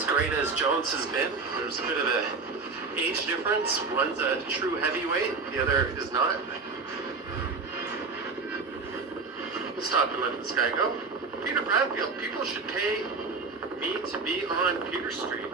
as great as Jones has been. There's a bit of an age difference. One's a true heavyweight, the other is not. We'll stop and let this guy go. Peter Bradfield, people should pay me to be on Peter Street.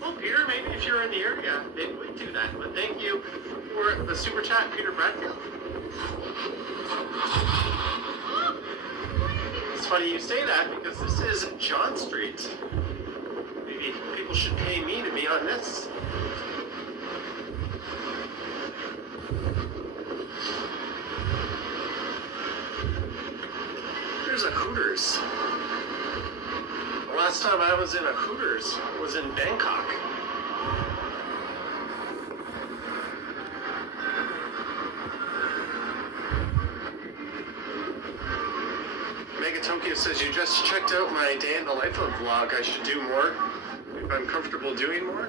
Well, Peter, maybe if you're in the area, maybe we'd do that. But thank you for the super chat, Peter Bradfield. It's funny you say that because this is John Street. Maybe people should pay me to be on this. There's a Hooters. The last time I was in a Hooters was in Bangkok. Tokyo says, you just checked out my day in the life of vlog. I should do more if I'm comfortable doing more.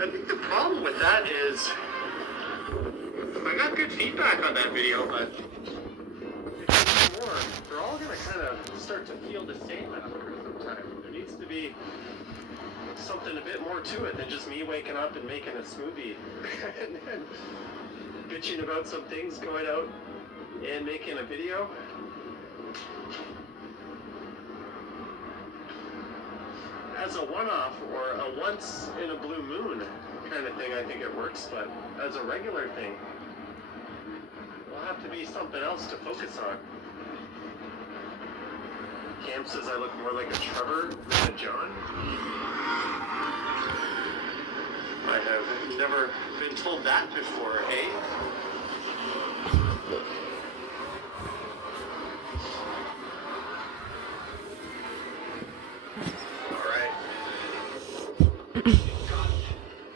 I think the problem with that is I got good feedback on that video, but if you do more, they're all going to kind of start to feel the same after some time. There needs to be something a bit more to it than just me waking up and making a smoothie and then bitching about some things, going out and making a video. As a one-off or a once in a blue moon kind of thing, I think it works, but as a regular thing, it'll have to be something else to focus on. Cam says I look more like a Trevor than a John. I have never been told that before, eh?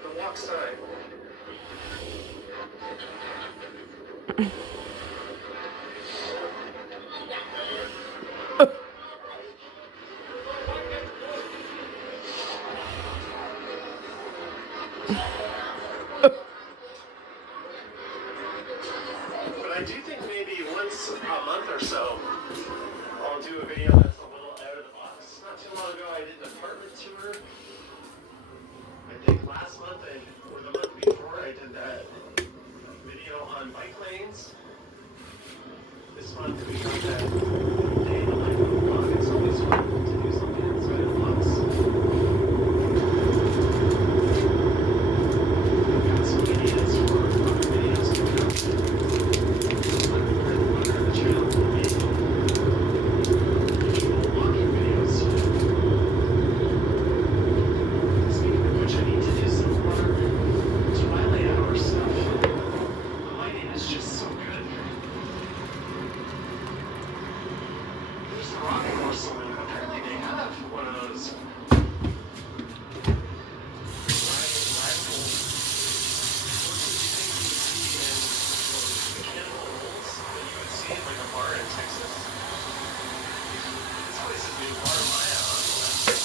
The walk sign. But I do think maybe once a month or so, I'll do a video that's a little out of the box. Not too long ago, I did an apartment tour. I think last month or the month before, I did that video on bike lanes. This month we got that day in the life of a vlog. It's always fun to do something outside of the box. I've got some ideas for other videos coming up. What are the channel will be visual walking videos. Speaking of which, I need to do some more twilight hour stuff. The lighting is just so good. There's the rock and roll saloon. Apparently they have one of those rival cannibal holes that you would see in like a bar in Texas. This place is new bar Maya on the left.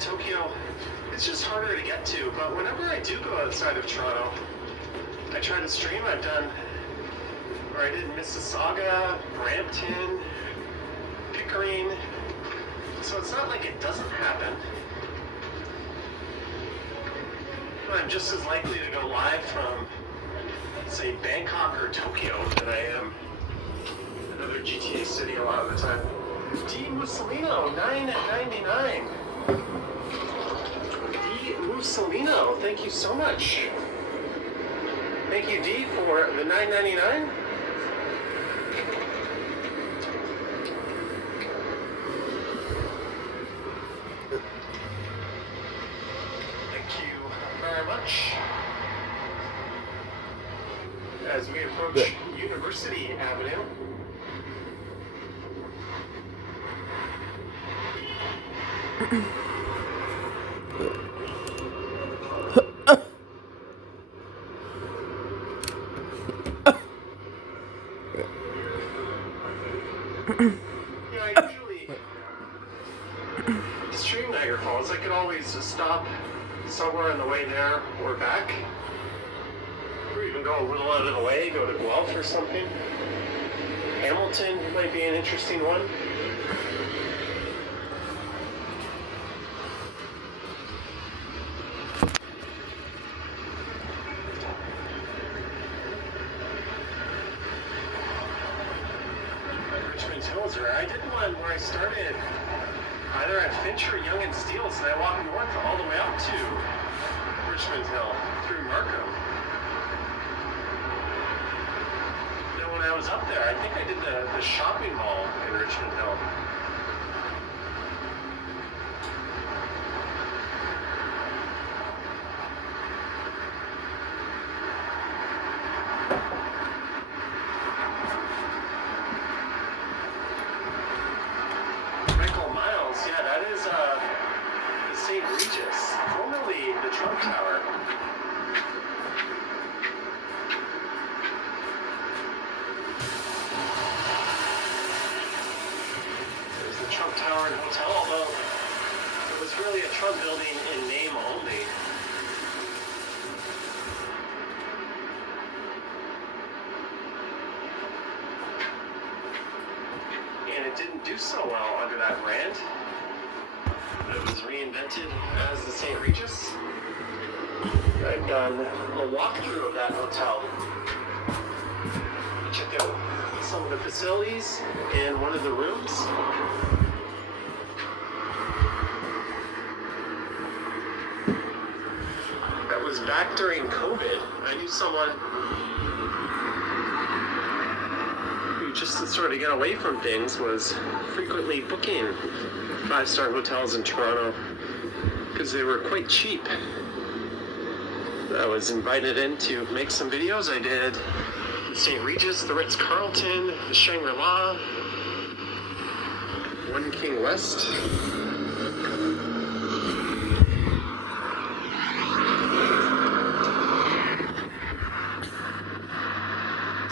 Tokyo, it's just harder to get to. But whenever I do go outside of Toronto, I try to stream. I did Mississauga, Brampton, Pickering. So it's not like it doesn't happen. But I'm just as likely to go live from, say, Bangkok or Tokyo than I am another GTA city a lot of the time. D. Mussolino, $9.99. D. Mussolino, thank you so much. Thank you, D, for the $9.99. As we approach University Avenue. I usually stream Niagara Falls. I could always stop somewhere on the way there or back. Or even go a little out of the way, go to Guelph or something. Hamilton might be an interesting one. Richmond Hills, or I did one where I started either at Finch or Yonge and Steeles, and I walked north all the way up to Richmond Hill through Markham. When I was up there, I think I did the shopping mall in Richmond Hill. Michael Miles, yeah, that is the St. Regis, formerly the Trump Tower. Tower and hotel, although it was really a Trump building in name only. And it didn't do so well under that brand. It was reinvented as the St. Regis. I've done a walkthrough of that hotel. Check out some of the facilities in one of the rooms. Was back during COVID. I knew someone who, just to sort of get away from things, was frequently booking 5-star hotels in Toronto because they were quite cheap. I was invited in to make some videos. I did the St. Regis, the Ritz-Carlton, the Shangri-La, One King West.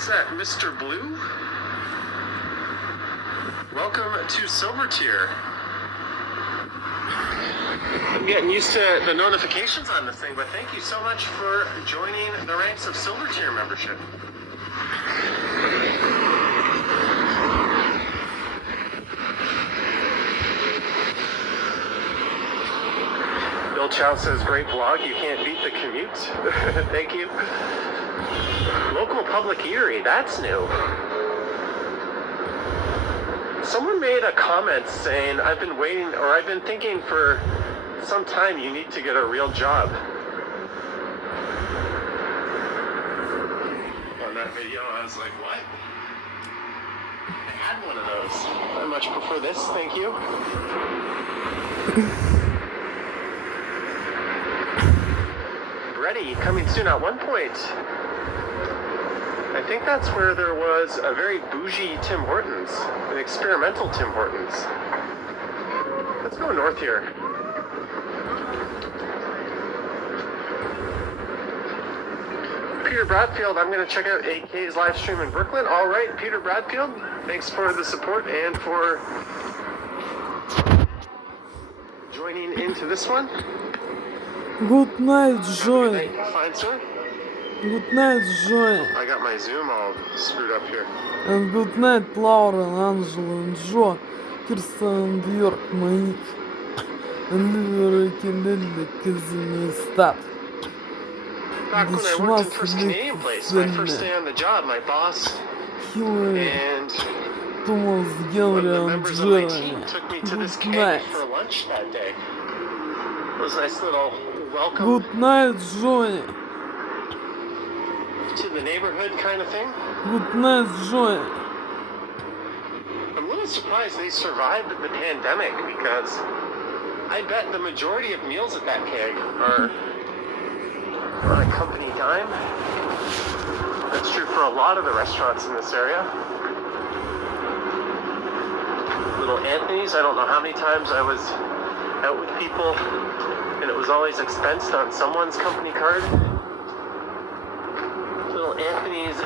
That Mr. Blue? Welcome to Silver Tier. I'm getting used to the notifications on this thing, but thank you so much for joining the ranks of Silver Tier membership. Bill Chow says, great vlog, you can't beat the commute. Thank you. Local public eatery, that's new. Someone made a comment saying, I've been waiting, or I've been thinking for some time you need to get a real job. On that video, I was like, what? I had one of those. I much prefer this, thank you. Ready, coming soon. At one point, I think that's where there was a very bougie Tim Hortons, an experimental Tim Hortons. Let's go north here. Peter Bradfield, I'm going to check out AK's live stream in Brooklyn. All right, Peter Bradfield, thanks for the support and for joining into to this one. Good night, Joy. Fine, sir. Good night, Joy. I got my Zoom all screwed up here. And good night, Laura, Angela, and Joe, Kirsten, and York, Monique, and Ricky, Lily, Kizzy, Stat. Back when I worked in First Canadian Place, my first day on the job, my boss Hillary, and Thomas, one of Henry, the and members of my Jeremy. team took me to this Good keg night. for lunch that day. It was a nice little welcome Good night, Joy. to the neighborhood kind of thing. Good night, Joy. I'm a little surprised they survived the pandemic because I bet the majority of meals at that keg are on a company dime. That's true for a lot of the restaurants in this area. Little Anthony's, I don't know how many times I was out with people and it was always expensed on someone's company card. Little Anthony's